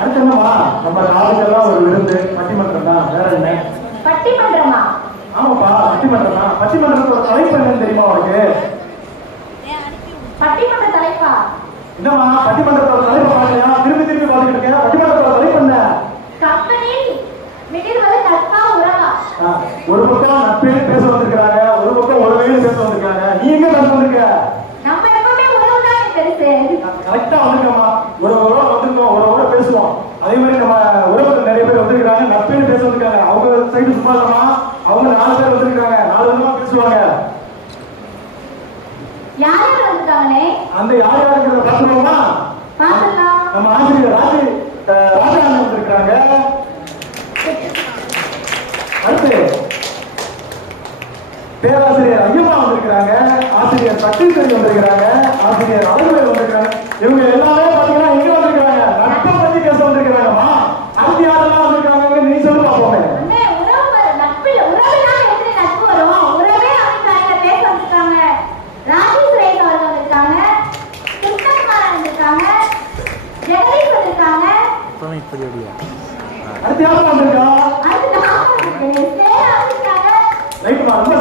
அடுத்து என்னமா நம்ம காலேஜெல்லாம் ஒரு விருந்து பட்டிமன்றம் தான், வேற என்ன? பட்டிமன்றமா? ஆமாப்பா, பட்டிமன்றம் தான். பட்டிமன்றத்தோட தலைப்பு என்னன்னு தெரியுமா உனக்கு? பட்டிமன்ற தலைப்பா? என்னம்மா பட்டிமன்றத்தோட தலைப்பை பார்க்கலையா? திரும்பி திரும்பி பார்த்துட்டு இருக்கேன். பட்டிமன்றத்தோட தலைப்பு என்ன? கம்பெனியில் மிகிர்வது நட்பா உறவா? ஒரு பக்கம் நட்பேன்னு பேச வந்திருக்காங்க, ஒரு பக்கம் உறவையும் பேச வந்திருக்காங்க. நீ எங்க பேச வந்திருக்க? நம்ம எப்பவுமே உறவு தான் பெருசு. கரெக்டா வந்திருக்கோமா? ஒரு உறவு வந்திருக்கோம், ஒரு உறவு பேசுவோம். அதே மாதிரி நம்ம உறவுகள் நிறைய பேர் வந்திருக்காங்க, நட்பேன்னு பேச வந்திருக்காங்க. அவங்க சைடு சும்மா இல்லாமா அவங்க 4 பேர் வந்திருக்காங்க, 4 விதமா பேசுவாங்க. யார் யார் வந்திருக்காங்களே? அந்த யார் யாருங்கிறத பார்த்துருவோமா? பார்க்கலாம். நம்ம ஆசிரியர் ராஜா வந்திருக்காங்க. அடுத்து பேராசிரியர் ஐயம்மா வந்திருக்கிறாங்க, ஆசிரியர் சட்டீஸ்வரி வந்திருக்கிறாங்க, ஆசிரியர் அழகுவேல் வந்திருக்காங்க. இவங்க எல்லாமே பாத்தீங்கன்னா எங்க வந்திருக்காங்க? நட்பை பத்தி பேச வந்திருக்கிறாங்கம்மா. அடுத்து யாரெல்லாம் வந்திருக்காங்க நீ சொல்லு பாப்போமே. உறவு நட்பு உறவுதான் எப்படி நட்பு வரும்? உறவே அவங்க பேச வந்திருக்காங்க. ராஜேஷ் ரேஸ் அவர்கள் வந்திருக்காங்க, கிருஷ்ணகுமார் வந்திருக்காங்க, ஜெகதீஷ் வந்திருக்காங்க. அடுத்து யாரும் வந்திருக்கா? அடுத்து நான் வந்திருக்கேன். சேரா வந்திருக்காங்க. ரைட்மா, ரொம்ப